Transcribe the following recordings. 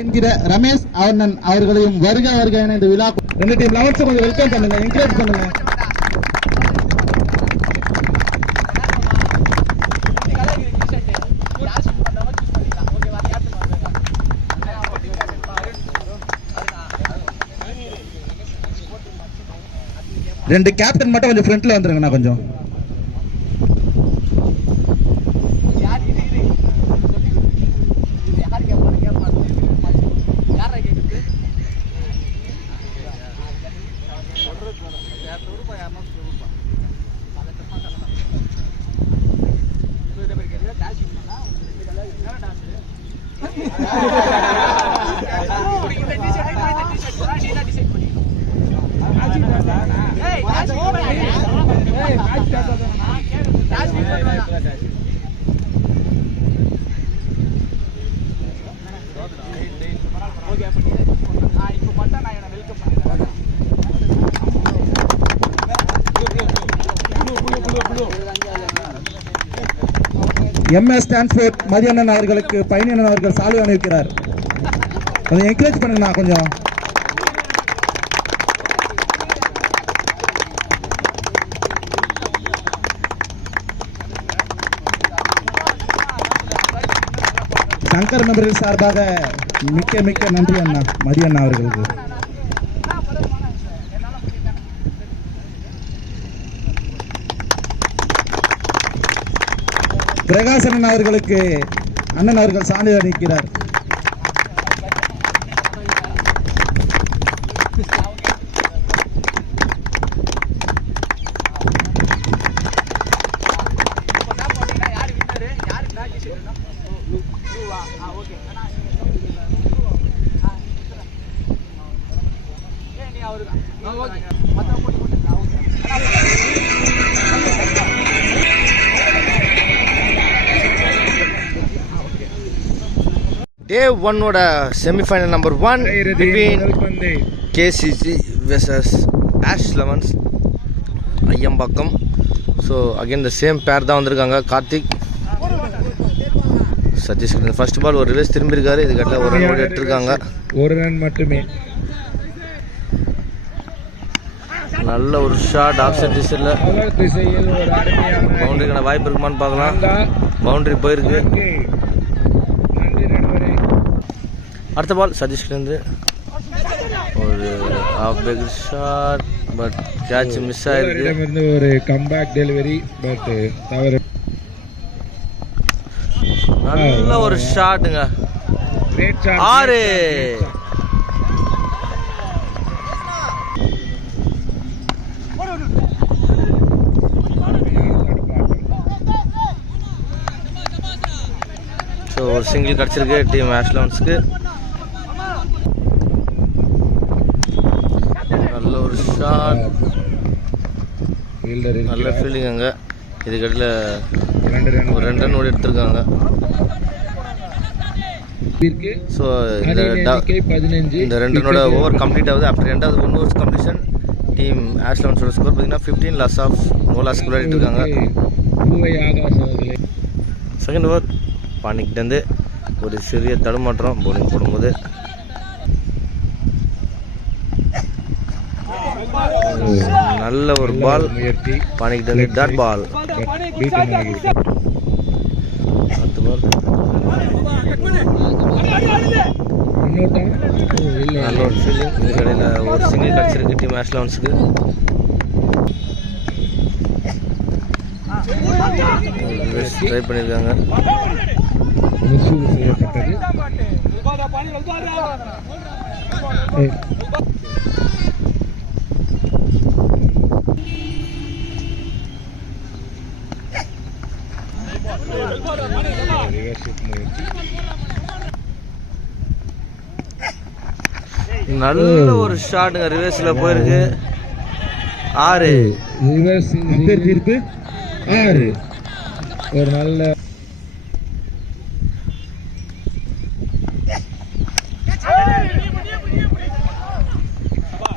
என்கிற ரமேஷ் அண்ணன் அவர்களையும் வருக வருக என இந்த விழா ரெண்டு டீம் லவர்ஸ் கொஞ்சம் வெல்கம் பண்ணுங்க, என்கரேஜ் பண்ணுங்க. ரெண்டு கேப்டன் மட்டும் கொஞ்சம் ஃப்ரண்ட்ல வந்துருங்கண்ணா கொஞ்சம். MS ஸ்டான்ஃபோர்ட் மதியண்ணன் அவர்களுக்கு பையனண்ணன் அவர்கள் சால்வை அணிவிக்கிறார். கொஞ்சம் என்கரேஜ் பண்ணுங்கண்ணா கொஞ்சம். சங்கர் மெமரியல் சார்பாக மிக்க மிக்க நன்றி அண்ணா மதியண்ணா அவர்களுக்கு. பிரகாசன் அவர்களுக்கு அண்ணன் அவர்கள் சான்றிதழ் அளிக்கிறார். Day 1 ஓட semifinal number 1 between KCC vs Ash Lemons Ayyambakkam. So again the same பேர் தான் வந்திருக்காங்க. கார்த்திக் சதீஷ் ஃபர்ஸ்ட் பால் ஒரு ரிவர்ஸ் திரும்பியிருக்காரு. இதுக்கட்ட ஒரு ரன் எடுத்திருக்காங்க. ஒரு ரன் மட்டுமே. நல்ல ஒரு ஷாட் ஆஃப் சைட் திசையில் பவுண்டரிக்கான வாய்ப்பு இருக்குமான்னு பார்க்கலாம். பவுண்டரி போயிருக்கு. அடுத்த பால் சதீஷ்லேருந்து ஒரு off back shot, but catch miss ஆயிருக்கு. ஒரு கம்பேக் டெலிவரி, பட் தவறு. நல்ல ஒரு ஷாட்டுங்க. 6 ஸோ ஒரு சிங்கிள் கிடச்சிருக்கு டீம் ஆஷ் லெமன்ஸ்க்கு. நல்ல ஒரு ஷாட், நல்ல ஃபீல்டிங் அங்கே. இதுக்கடையில் ஒரு 2 ரன் ஓடி எடுத்திருக்காங்க. ஸோ இந்த 2 ரன்னோட ஓவர் கம்ப்ளீட் ஆகுது. ஆஃப்டர் ரெண்டாவது 1 ஓவர்ஸ் கம்ப்ளீஷன் டீம் ஆஷ் லெமன்ஸோட ஸ்கோர் பார்த்தீங்கன்னா 15 லாஸ் ஆஃப் நோ லாஸ் விளையாடிட்டு இருக்காங்க. செகண்ட் ஓவர் பானிக்கிட்டேருந்து ஒரு சிறிய தடுமாற்றம் பவுலிங் போடும்போது. நல்ல ஒரு பால் பானிக்கிட்டேருந்து டாட் பால். அடுத்த பால் நல்ல ஒரு ஃபீல்டிங். இது கடையில் ஒரு சிங்கிள் கிடச்சிருக்கு டீம் ஆஷ் லெமன்ஸுக்கு. ட்ரை பண்ணியிருக்காங்க. நல்ல ஒரு ஷாட்டுங்க, ரிவர்ஸ்ல போயிருக்கு. 6 ஒரு நல்ல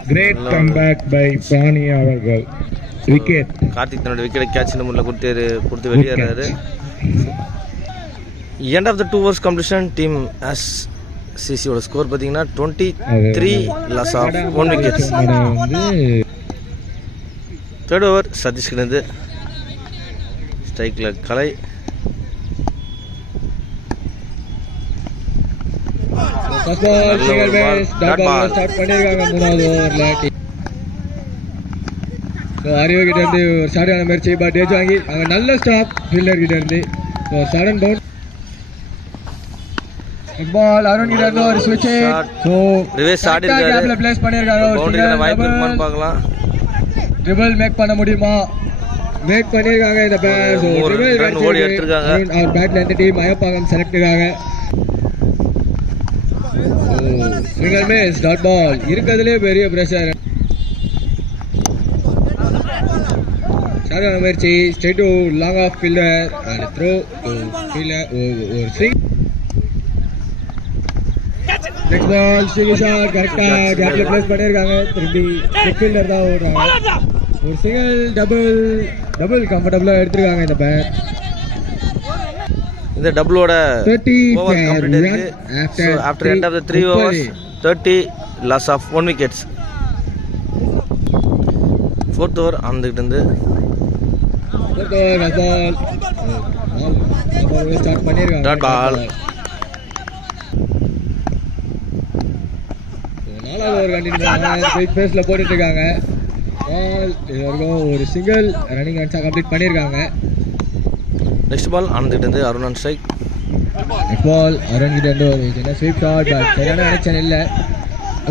கிரேட் கம்பேக் பை பானி அவர்கள். விக்கெட். கார்த்திக் தன்னோட விக்கெட் கேட்ச் நம்பர்ல கொடுத்து வெளியேறாரு. End of the 2 overs completion, team சிசியோட ஸ்கோர் பார்த்தீங்கன்னா 23 loss of 1 wickets. Third over சதீஷ்கிட்டேருந்து ஸ்ட்ரைக்கில் கலை. ஆரியோ கிட்ட இருந்து ஒரு ஷார்ட்டான முயற்சி, பட் ஏஜ் வாங்கி அங்கே நல்ல ஸ்டாப் ஃபீல்டர் கிட்ட இருந்து ஒரு சடன் பவுண்ட். பால் அருண் கிட்ட இருந்து ஒரு ஸ்விட்ச். சோ ரிவர்ஸ் ஆடி இருக்காரு. பிளேஸ் பண்ணிருக்காங்க. பவுண்டரிக்கான வாய்ப்பு இருக்குமான்னு பார்க்கலாம். ட்ரிபிள் மேக் பண்ண முடியுமா? மேக் பண்ணிருக்காங்க இந்த பேட். சோ ட்ரிபிள் ரன் ஓடி எடுத்துட்டாங்க. அவர் பேட்ல இந்த டீம் அயப்பாகம் செலக்ட் இருக்காங்க. Single miss dot ball. இருக்கதுலயே பெரிய பிரஷர். ஷார்ட்டான முயற்சி, straight to long off fielder and throw to fielder. ஒரு ஸ்விங். நெக்ஸ்ட் பால் ஸ்ரீகிஷா கரெக்டா கேப்ல பிளேஸ் பண்ணிருக்காங்க. திரும்பி லெஃப்ட் ஃபீல்டர் தான் ஓடுறாங்க. ஒரு சிங்கிள் டபுள் கம்ஃபர்டபிளா எடுத்துருக்காங்க இந்த பேட். இந்த டபுளோட ஓவர் கம்ப்ளீட் இருக்கு. So after end of the 3 overs 30 loss of 1 wickets. Fourth over ஆனந்துகிட்ட இருந்து ஸ்டார்ட் பண்ணிருக்காங்க. Dot ball. நாலாவது ஓவர் கண்டினியூ குயிக் பேஸ்ல போட்டுட்டு இருக்காங்க. பால் இதுவரைக்கும் ஒரு சிங்கிள் ரன்னிங் ரன்ஸா கம்ப்ளீட் பண்ணிருக்காங்க. நெக்ஸ்ட் பால் ஆனந்துகிட்ட இருந்து Arun on strike. Ball Arun கிட்ட இருந்து ஒரு சின்ன ஸ்வீப் ஷாட், பட் சரியான கனெக்ஷன் இல்ல.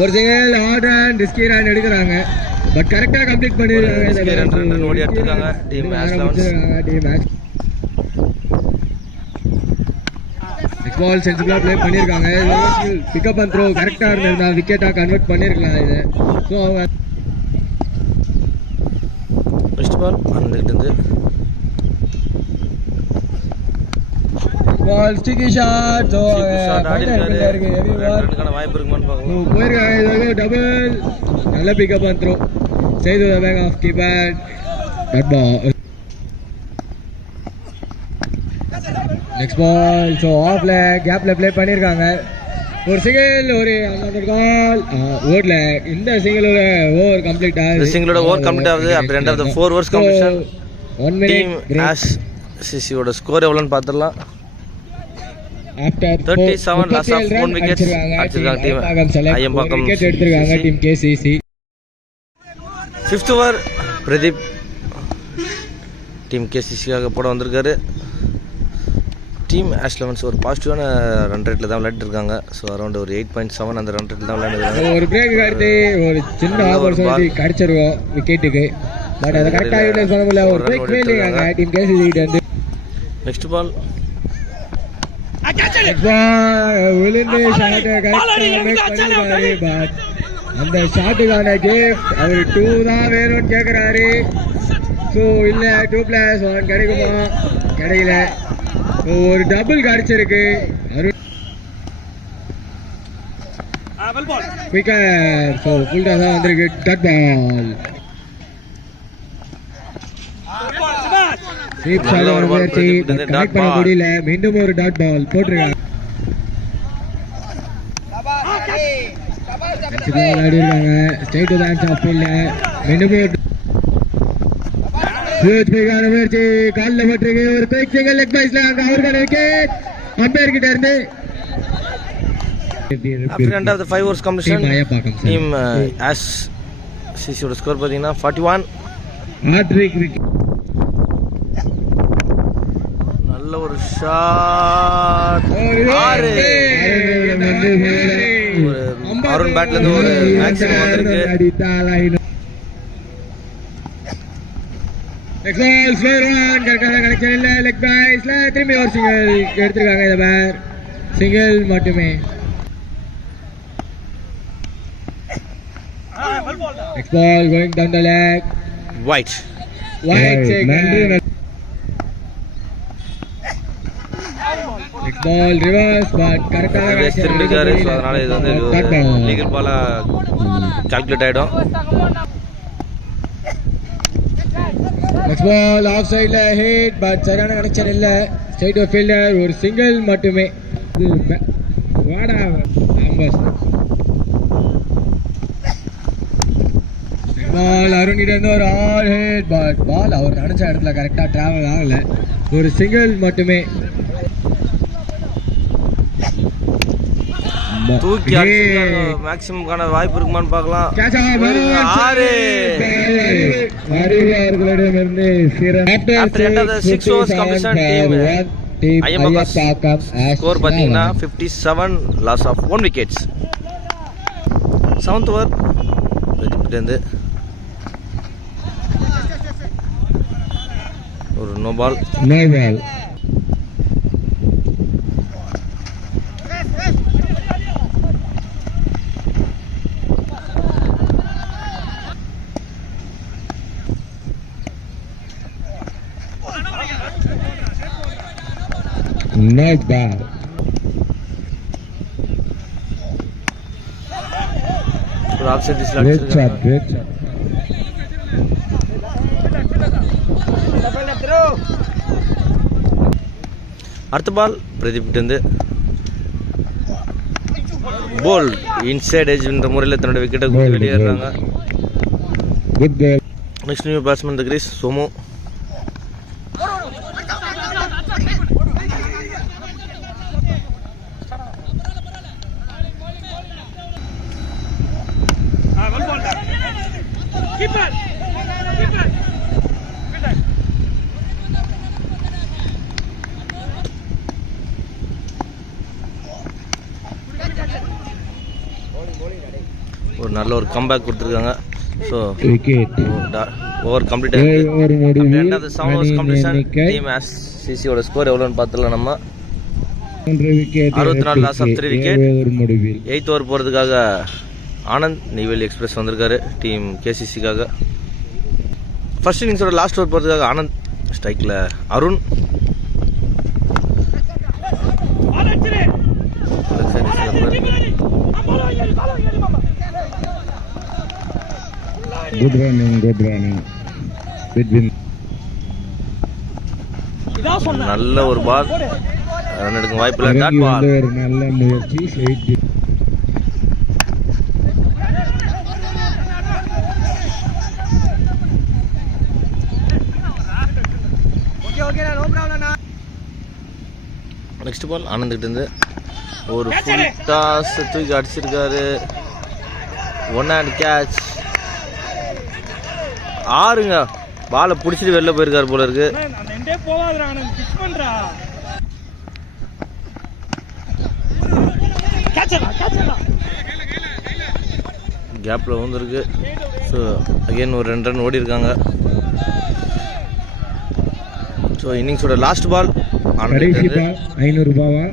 ஒரு single hard run risky run எடுக்கிறாங்க, பட் கரெக்டா கம்ப்ளீட் பண்ணிருக்காங்க. ஓடி எடுத்துட்டாங்க team match elevens. Next ball சென்சிபிளா ப்ளே பண்ணிருக்காங்க. பிக்கப் அண்ட் த்ரோ கரெக்டா இருந்ததுனா விக்கெட்டா கன்வெர்ட் பண்ணிருக்கலாம் இது. சோ அவங்க நெக்ஸ்ட் பால் ஆனந்துகிட்ட இருந்து பால் ஸ்டிக்கி ஷாட். சோ ஆடி இருக்காரு. ரன்னுக்கான வாய்ப்பு இருக்குமான்னு பார்க்கலாம். போயிருக்காங்க. டபுள் நல்ல பிக்கப் அண்ட் த்ரோ செய்து the back of keeper. Dot ball. Next ball so ஆஃப்ல கேப்ல ப்ளே பண்ணிருக்காங்க. ஒரு சிங்கிள் ஒரு அனதர் கால் ஓவர்ல. இந்த சிங்கிளோட ஓவர் கம்ப்ளீட் ஆகுது. இந்த சிங்கிளோட ஓவர் கம்ப்ளீட் ஆகுது after end of the 4 overs completion. 1 minute team Ash சிசியோட ஸ்கோர் எவ்வளவுன்னு பார்த்தறலாம். ஆஃப்டர் 37 லாஸ் ஆஃப் 1 விக்கெட்ஸ் அடிச்சிருக்காங்க டீம் ஐயம்பாக்கம் விக்கெட் எடுத்துருக்காங்க team KCC. 5th over Pradeep team கேசிசிக்காக போட வந்திருக்காரு. டீம் ஆஷ் லெவன்ஸ் ஒரு பாசிட்டிவான ரன் ரேட்டில் தான் விளையாட்டு இருக்காங்க. ஸோ அரௌண்ட் ஒரு 8.7 அந்த ரன் ரேட்டில் தான் விளையாடுறாங்க. ஒரு பிரேக் அடுத்து ஒரு சின்ன ஆப்பர்ச்சுனிட்டி கிடைச்சிருக்கும் விக்கெட்டுக்கு, பட் அதை கரெக்டாக யூட்டிலைஸ் பண்ண முடியல. ஒரு பிரேக் ஃபெயிலிங் டீம் கேசிசி கிட்ட இருந்து. நெக்ஸ்ட் பால் விழுந்து ஷாட் கரெக்டாக மேக் பண்ணிருக்காரு, பட் அந்த ஷாட்டுக்கான கிஃப்ட் அவர் 2 தான் வேணும்னு கேட்குறாரு. ஸோ இல்லை 2+1 கிடைக்குமா? கிடைக்கல. ஒரு டபுள் கிடைச்சிருக்கு. விக்கெட். ஸோ ஃபுல் டாஸ் தான் வந்திருக்கு. Dot ball. ஸ்வீப் ஷாட் முயற்சி கனெக்ட் பண்ண முடியல. மீண்டும் ஒரு டாட் பால் போட்டிருக்காங்க. ஆடி இருக்காங்க. Straight to the hands of fielder. மீண்டும் ஒரு முயற்சி காலில் பட்டிருக்கு. ஒரு குயிக் சிங்கிள் லெக் பைஸ்ல அங்க அவருக்கான விக்கெட் அம்பையர் கிட்ட இருந்து. After end of the 5 overs completion team Ash சிசியோட ஸ்கோர் பார்த்தீங்கன்னா 41. Hattrick wicket. நல்ல ஒரு ஷாட். அருண் பேட்ல இருந்து ஒரு மேக்ஸிமம் வந்திருக்கு. திரும்பி ஒரு சிங்கிள் எடுத்திருக்காங்க. இந்த பேர் சிங்கிள் மட்டுமே. Next ball going down the leg. White. Next ball reverse, but correct திரும்பிக்காரு. ஸோ அதனால இது வந்து லீகல் பாலா கால்குலேட் ஆகிடும். நெக்ஸ்ட் பால் ஆஃப் சைட்ல ஹிட், பட் சரியான கனெக்ஷன் இல்ல. ஸ்ட்ரைட் ஆஃப் ஃபீல்டர் ஒரு சிங்கிள் மட்டுமே. வாடா first. பால் அருண் கிட்ட இருந்து ஒரு ஆல் ஹிட், பட் பால் அவர் நினைச்ச இடத்துல கரெக்டா டிராவல் ஆகல. ஒரு சிங்கிள் மட்டுமே. தூக்கி மேக்ஸிமம் வாய்ப்பு இருக்குமான்னு பார்க்கலாம். Catch ஆ, 6 அவர்களிடமிருந்து After end of the 6 overs completion, team Ayambakam score பார்த்தீங்கன்னா 57, loss of 1 wickets. 7th over இருந்து ஒரு நோ பால். Not bad. ஒரு ஆப்ஷன் திஸ்ல Great shot, அடிச்சிருக்காங்க. great shot. அடுத்த பால் பிரதீப் இருந்து போல் இன்சைட் எட்ஜ் என்ற முறையில் தன்னோட விக்கெட்டை கொடுத்து வெளியேறாங்க. Good ball. Next new batsman the crease Somu. ஒரு நல்ல ஒரு கம்பேக் கொடுத்துருக்காங்க. So Wicket. ஓவர் கம்ப்ளீட் ஒரு முடிவில் end of the 7 overs completion, team SCCயோட score எவ்வளோன்னு பார்த்துலாம் நம்ம. 64 loss of 3 wicket. ஒரு முடிவில் 8th ஓவர் போகிறதுக்காக ஆனந்த் நெய்வேலி எக்ஸ்பிரஸ் வந்திருக்காரு டீம் கேசிசிக்காக. ஃபர்ஸ்ட் இன்னிங்ஸோட லாஸ்ட் ஓவர் போகிறதுக்காக ஆனந்த், ஸ்ட்ரைக்கில் அருண். good running between. நல்ல ஒரு பால், ரன் எடுக்க வாய்ப்பில்லை. டாட் இறங்கி பால். வந்து ஒரு நல்ல முயற்சி செய்து நெக்ஸ்ட் பால் ஆனந்த் கிட்ட இருந்து ஒரு ஃபுல் டாஸ் தூக்கி அடிச்சிருக்காரு. 1 hand catch. 6ங்க பாலை பிடிச்சிட்டு வெளில போயிருக்காரு போல இருக்கு. கேப்ல வந்துருக்கு. ஸோ அகைன் ஒரு 2 ரன் ஓடி இருக்காங்க. ஸோ இன்னிங்ஸோட லாஸ்ட் பால் கடைசி பால் 500 ரூபாவா?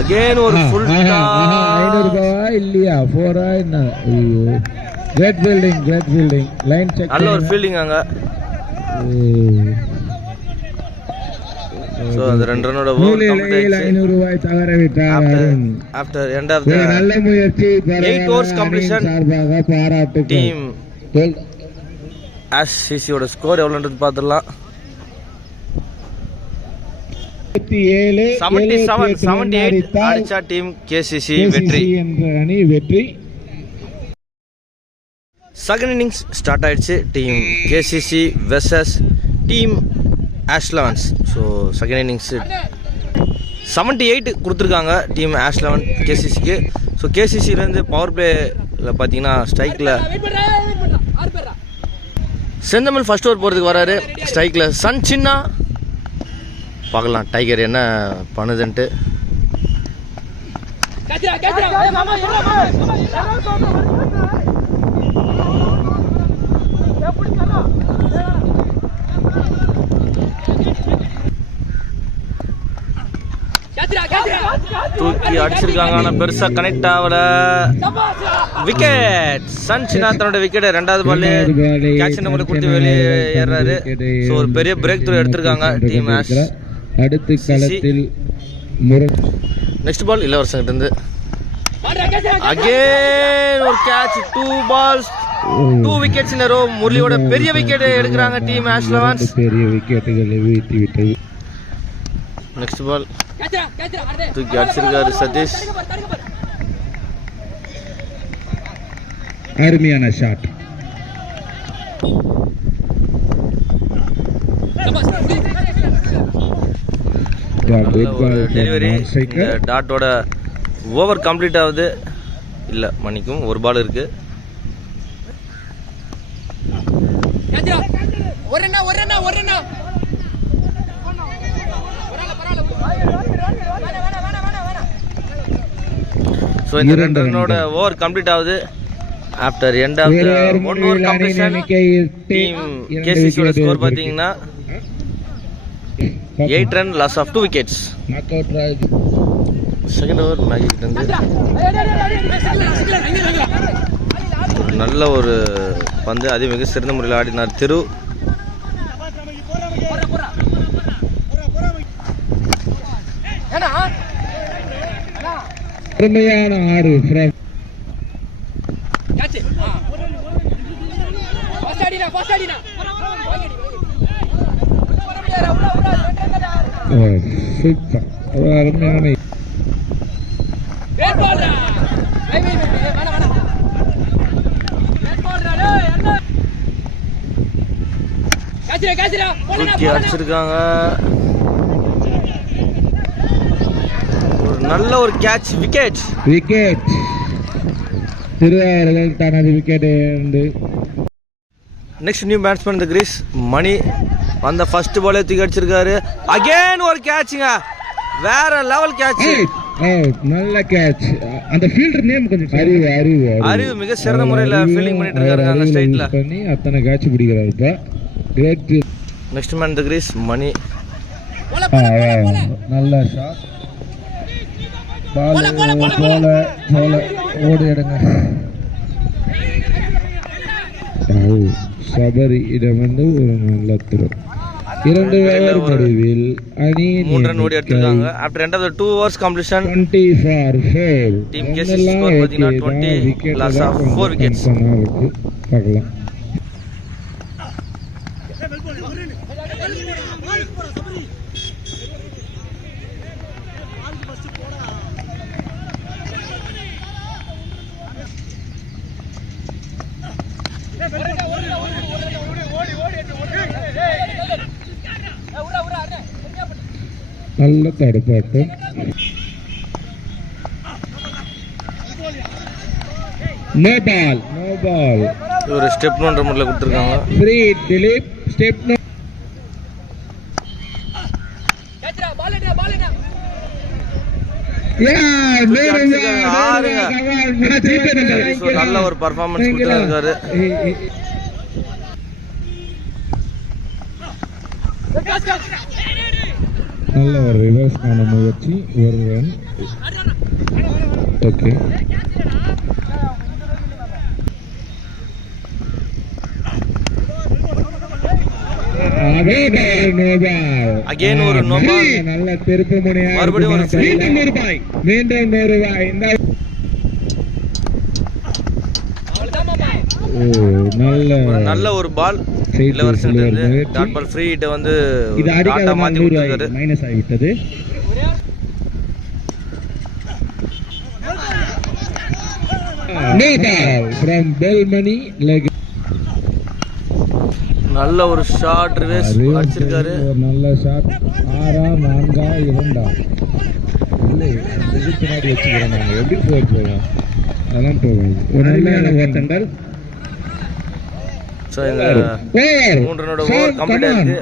அகைன் ஒரு ஃபுல் 500 ரூபாவா இல்லையா? 4 என்ன? ஐயோ, கிரேட் ஃபீல்டிங் லைன் செக். நல்ல ஒரு ஃபீல்டிங் அங்க. ஸோ அந்த 2 ரன்னோட ஓவர் கம்ப்ளீட் 500 ரூபாய் தவற விட்டார். ஆஃப்டர் எண்ட் ஆஃப் தி நல்ல முயற்சி. 8 overs completion, சார்பாக பாராட்டுகள். டீம் SCCயோட ஸ்கோர் எவ்வளோன்றது பார்த்துடலாம். 78 அடிச்சா டீம் கேசிசி வெற்றி. என்ற அணி வெற்றி. செகண்ட் இன்னிங்ஸ் ஸ்டார்ட் ஆயிடுச்சு. Team KCC versus team Ash elevens. So second innings 78 கொடுத்துருக்காங்க டீம் ஆஷ் லெவன் கேசிசிக்கு. ஸோ கேசிசிலேருந்து பவர் பிளேயில் பார்த்தீங்கன்னா ஸ்ட்ரைக்கில் செந்தமிழ் ஃபர்ஸ்ட் ஓவர் போகிறதுக்கு வராரு. ஸ்ட்ரைக்கில் சன் சின்னா. பார்க்கலாம் டைகர் என்ன பண்ணுதுன்ட்டு. தூக்கி அடிச்சிருக்காங்க, ஆனா பெருசா கனெக்ட் ஆகல. விக்கெட். சன் சின்னா தன்னோட விக்கெட் 2வது பால்ல கேட்ச் நம்பர் கொடுத்து வெளியே ஏறாரு. ஸோ ஒரு பெரிய பிரேக் த்ரூ எடுத்திருக்காங்க டீம் ஆஷ். அடுத்த களத்தில் நெக்ஸ்ட் பால் இளவரசன் கிட்ட இருந்து அகைன் ஒரு catch. 2 balls 2 wickets in a row. முரளியோட பெரிய விக்கெட் எடுக்கிறாங்க டீம் ஆஷ் லெவன்ஸ். பெரிய விக்கெட்டுகளை வீழ்த்தி விட்டது. நெக்ஸ்ட் பால் தூக்கி அடிச்சிருக்காரு சதீஷ். அருமையான ஷாட். டெலிவரி. இந்த டாட்டோட ஓவர் கம்ப்ளீட் ஆகுது. இல்லை மன்னிக்கும், ஒரு பால் இருக்கு. ஸோ இந்த 2 ரன்னோட ஓவர் கம்ப்ளீட் ஆகுது. After end of the 1 over completion team கேசிசியோட ஸ்கோர் பார்த்தீங்கன்னா 8 run loss of 2 wickets. Second over magic வந்து நல்ல ஒரு பந்து, அதே மிக சிறந்த முறையில் ஆடினார் திரு. அருமையான ஆறு ஃப்ரம் அருமையான தூக்கி அடிச்சிருக்காங்க. ஒரு நல்ல ஒரு கேட்ச், விக்கெட். திருவாரூர் தனது விக்கெட். நெக்ஸ்ட் நியூ பேட்ஸ்மேன் இந்த கிரீஸ் மணி. அந்த ஃபர்ஸ்ட் பாலே தூக்கி அடிச்சிருக்காரு. அகைன் ஒரு கேட்சுங்க, வேற லெவல் கேட்ச். நல்ல கேட்ச். அந்த ஃபீல்டர் நேம் கொஞ்சம் அறிவு மிக சிறந்த முறையில் ஃபீல்டிங் பண்ணிட்டு இருக்காரு அந்த ஸ்ட்ரைட்ல. பண்ணி அத்தனை கேட்ச் பிடிக்கிறாரு. இப்ப கிரேட். நெக்ஸ்ட் மேன் இந்த கிரீஸ் மணி. நல்ல ஷாட். போல ஓடி எடுங்க. சபரி இடம் வந்து ஒரு நல்ல த்ரோ. 2 ஓவர் முடிவில் அணி 3 ரன் ஓடி எடுத்துட்டாங்க. After end of the 2 overs completion 20 for 4. Team KCC score பாத்தீங்கன்னா 20 லாஸ் ஆஃப் 4 விக்கெட்ஸ். பார்க்கலாம். நல்ல தடுப்பாட்டம். No ball. ஒரு ஸ்டெப் நோன்ற முறையில் கொடுத்துருக்காங்க. ஃப்ரீ திலீப். Step no. நல்ல ஒரு பர்ஃபார்மன்ஸ் கொடுத்துருக்காரு. நல்ல ஒரு ரிவர்ஸ்க்கான முயற்சி. ஒரு ரன். ஓகே. அகைன் ஒரு நோ பால். நல்ல திருப்பு முனையா. மறுபடியும் ஒரு மீண்டும் 100 ரூபாய். இந்த நல்ல ஒரு ball. Ilavarasan dot ball free hit வந்து டாட்டா மாத்தி விட்டாரு. மைனஸ் ஆகிவிட்டது. ஃப்ரம் பெல்மணி லெக். நல்ல ஒரு ஷாட் ரிவர்ஸ் அடிச்சிருக்காரு. நல்ல ஷாட். 6 4 2 இல்லை இது பின்னாடி வச்சுக்கிறோம். நாங்கள் எப்படி போவோம் அதெல்லாம் போவோம். ஒரு நல்ல ஓட்டங்கள். ஸோ இந்த 3 ரனோட ஓவர் கம்ப்ளீட் ஆயிருக்கு.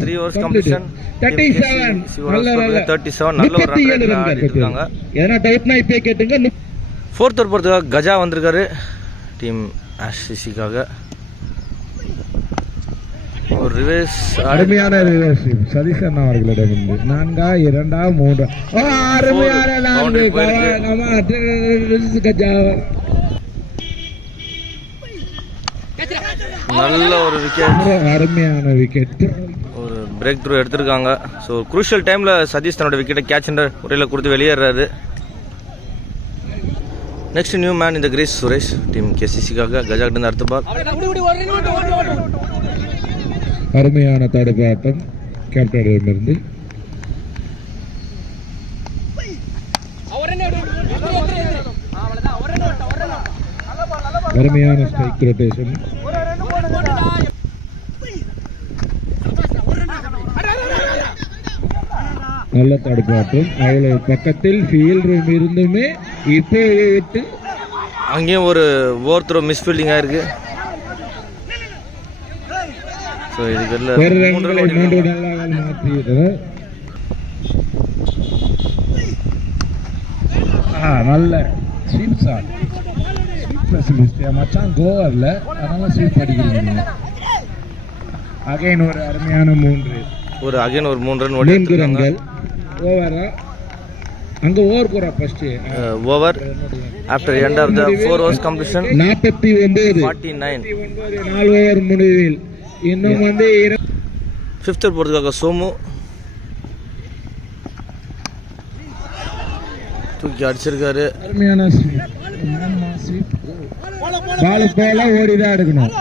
3 ஓவர்ஸ் கம்ப்ளீஷன் 37. நல்ல ஒரு ரன் எடுத்துருக்காங்க. எதனா டவுட்னா இப்போ கேட்டுங்க. 4th ஓவர் போகிறதுக்காக கஜா வந்திருக்காரு டீம் ஆர்சிசிக்காக. ஒரு ரிவர்ஸ், அருமையான ரிவர்ஸ் சதீஷ் அண்ணா அவர்களிடம் 4 2 3. அருமையான 4 கஜா. நல்ல ஒரு விக்கெட். அருமையான விக்கெட். ஒரு பிரேக் த்ரூ எடுத்திருக்காங்க. ஸோ குரூஷியல் டைம்ல சதீஷ் தன்னோட விக்கெட்டை கேட்ச் என்ற முறையில் கொடுத்து வெளியேறாரு. நெக்ஸ்ட் நியூ மேன் இந்த கிரீஸ் சுரேஷ் டீம் கேசிசிக்காக. கஜாக்கிட்ட அடுத்த பால். அருமையான தடுப்பாட்டம் கேப்டனிடமிருந்து. அருமையான ஸ்ட்ரைக் ரொட்டேஷன். நல்ல தடுப்பாட்டம். அவ்வளவு பக்கத்தில் ஃபீல்டரும் இருந்துமே இப்போ விட்டு அங்கேயும் ஒரு ஓவர் த்ரோ மிஸ்ஃபீல்டிங் ஆயிருக்கு. ஸோ இதுக்கு ஒரு ரன்களை 3 ரன்களாக மாற்றியது. நல்ல ஸ்வீப் ஷாட். ஸ்வீப் ஸ்பெஷலிஸ்ட் மச்சான் கோவர்ல, அதனால ஸ்வீப் அடிக்கிறீங்க. அகைன் ஒரு அருமையான 3 ஒரு 3 ரன் ஓடிருக்காங்க. ஓவரா அங்க ஓவர் போறா first over after end of the 4 overs completion 49 49 4 over முடிவில் இன்னும் வந்து 5th போறதுக்காக சோமு தூக்கி அடிச்சிருக்காரு. அருமையான பால் போல ஓடிதான் எடுக்கணும்.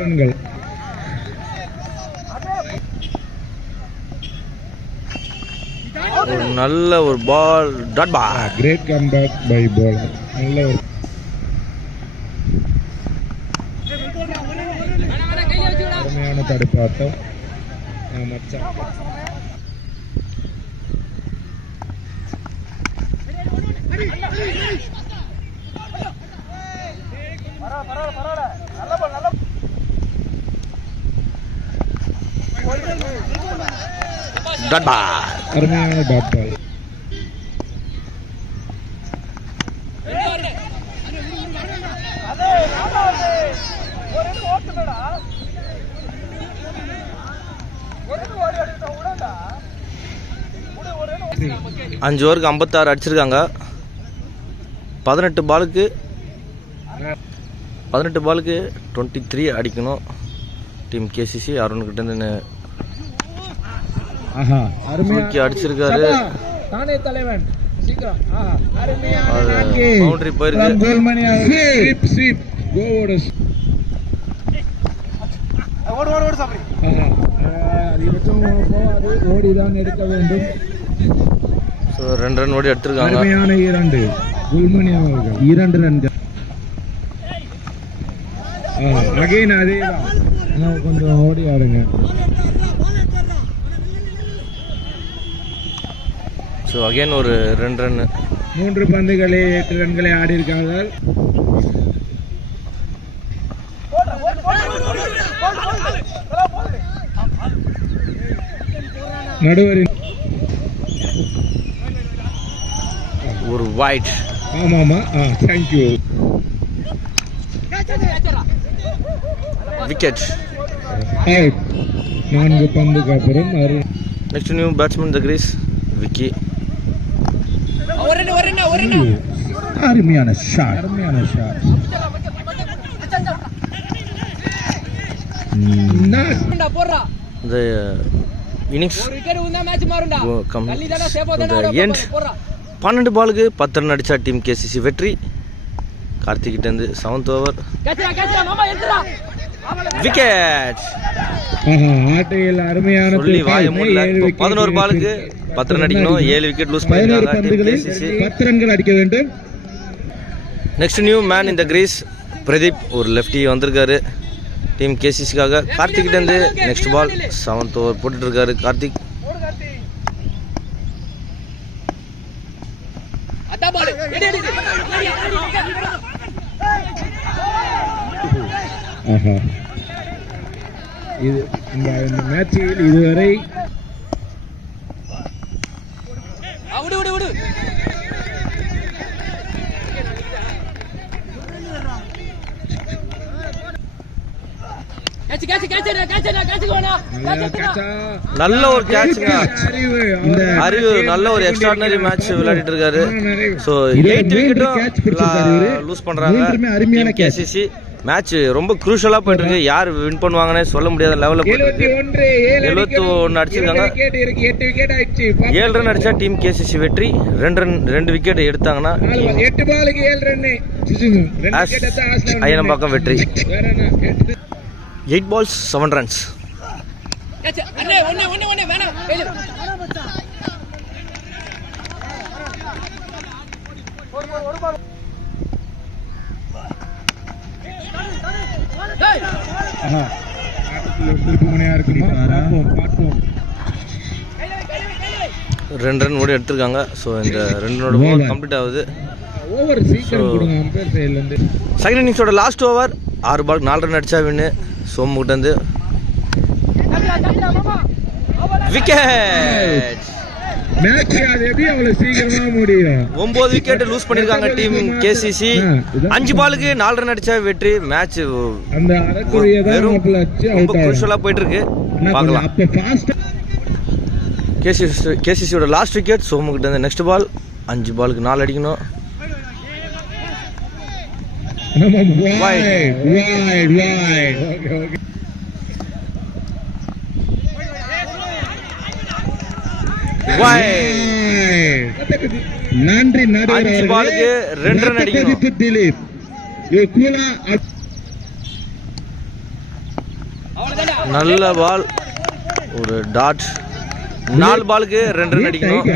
ரன்கள். ஒரு நல்ல ஒரு ball dot ball. Great comeback by bowler. நல்ல ஒரு அருமையான தடுப்பாட்டம். மச்சான் டாட் பால். அருமையான டாட் பால். அஞ்சு ஓவருக்கு 56 அடிச்சிருக்காங்க. 18 பாலுக்கு 23 அடிக்கணும் டீம் கேசிசி. அருண்கிட்ட இருந்து தூக்கி அடிச்சிருக்காரு. பவுண்டரி போயிருக்கு. ஓடிதான் எடுக்க வேண்டும். 2 ரன் ஓடி எடுத்திருக்காங்க. அருமையான 2 குல்மணி அவர்கள் 2 ரன்கள். அகைன் அதே கொஞ்சம் ஓடி ஆடுங்க. ஸோ அகைன் ஒரு 2 ரன். 3 பந்துகளே 8 ரன்களை ஆடி இருக்கார்கள். நடுவரின் ஒரு வைட். ஆமாமா, தேங்க்யூ. விக்கெட். அவுட். 4 பந்துக்கு அப்புறம் next new batsman the crease Vicky. அருமையான ஷாட். இந்த இன்னிங்ஸ் எண்ட் 12 பாலுக்கு 10 ரன் அடிச்சா டீம் கேசிசி வெற்றி. கார்த்திகிட்ட இருந்து 7th ஓவர் விக்கெட். ஆட்டையில் அருமையான சொல்லி வாய மூடல. 11 பாலுக்கு 10 ரன் அடிக்கணும். 7 விக்கெட் லூஸ் பண்ணிருக்காங்க டீம் கேசிசி. 10 ரன்கள் அடிக்க வேண்டும். Next new man in the crease Pradeep. ஒரு லெஃப்டி வந்திருக்காரு டீம் கேசிசிக்காக. கார்த்திகிட்ட இருந்து நெக்ஸ்ட் பால் 7th ஓவர் போட்டுட்டு இருக்காரு கார்த்திக். இது இந்த மேட்சில் இதுவரை நல்ல ஒரு கேட்சுங்க. அறிவு நல்ல ஒரு எக்ஸ்ட்ராடினரி மேட்ச் விளையாடிட்டு இருக்காரு. ஸோ 8 விக்கெட்டும் லூஸ் பண்றாங்க கேசிசி. மேட்ச் ரொம்ப குரூஷலா போயிட்டு இருக்கு. யார் வின் பண்ணுவாங்கன்னே சொல்ல முடியாத லெவல்ல போயிட்டு இருக்கு. 71 அடிச்சிருக்காங்க. 7 ரன் அடிச்சா டீம் கேசிசி வெற்றி. 2 விக்கெட் எடுத்தாங்கன்னா 8 அயனம்பாக்கம் வெற்றி. 8 balls 7 runs. பார்ப்போம். 2 ரன் ஓடி எடுத்திருக்காங்க. ஸோ இந்த 2 ரனோட ஓவர் கம்ப்ளீட் ஆகுது. ஓவர் சீக்கிரம் கொடுங்க அம்பேர் சைடுல இருந்து. செகண்ட் இன்னிங்ஸோட லாஸ்ட் ஓவர் 6 பால் 4 ரன் அடிச்சா வின்னு. சோமுகிட்ட இருந்து விக்கெட். மேட்ச் அது எப்படி அவ்வளவு சீக்கிரமா முடியும்? 9 விக்கெட் லூஸ் பண்ணிருக்காங்க டீம் கேசிசி. 5 பாலுக்கு 4 ரன் அடிச்சா வெற்றி. மேட்ச் அந்த அரக்குறிய தான் வெறும் நம்மள அடிச்சு ரொம்ப அவுட் குரூஷியலா போயிட்டு இருக்கு. பார்க்கலாம். அப்ப ஃபாஸ்ட் கேசிசியோட லாஸ்ட் விக்கெட். சோமுகிட்ட இருந்து நெக்ஸ்ட் பால் 5 பாலுக்கு 4 அடிக்கணும். நம்ம வைட் ஓகே நன்றி. 5 பாலுக்கு 2 ரன் அடிக்கணும். திலீப் நல்ல பால், ஒரு டாட். 4 பாலுக்கு 2 ரன் அடிக்கணும்.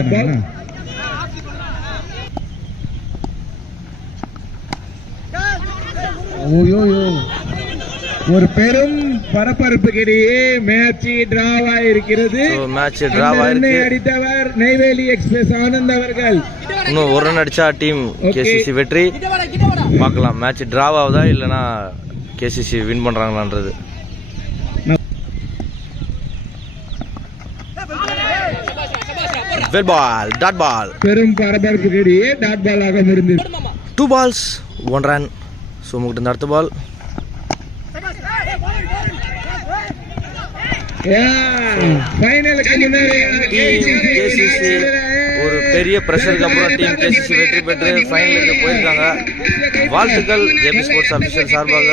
ஒரு பெரும் பரபரப்புக்கிடையே மேட்ச் டிராவா இருக்கிறது. மேட்ச் டிராவா இருக்கு. அடித்தவர் நெய்வேலி எக்ஸ்பிரஸ் ஆனந்த் அவர்கள். இன்னும் 1 ரன் அடிச்சா டீம் கேசிசி வெற்றி. பார்க்கலாம் மேட்ச் டிராவாகுதா இல்லைனா கேசிசி வின் பண்றாங்களான்றது. Well ball, dot ball. பெரும் பரபரப்புக்கிடையே டாட் பால் ஆக முடிந்தது. 2 balls 1 run. சோமுகிட்ட இருந்து அடுத்த பால். ஒரு பெரிய பிரஷருக்கு அப்புறம் டீம் கேசிசி வெற்றி பெற்று ஃபைனலுக்கு போயிருக்காங்க. வாழ்த்துக்கள் ஜேபி ஸ்போர்ட்ஸ் ஆஃபீஷியல் சார்பாக.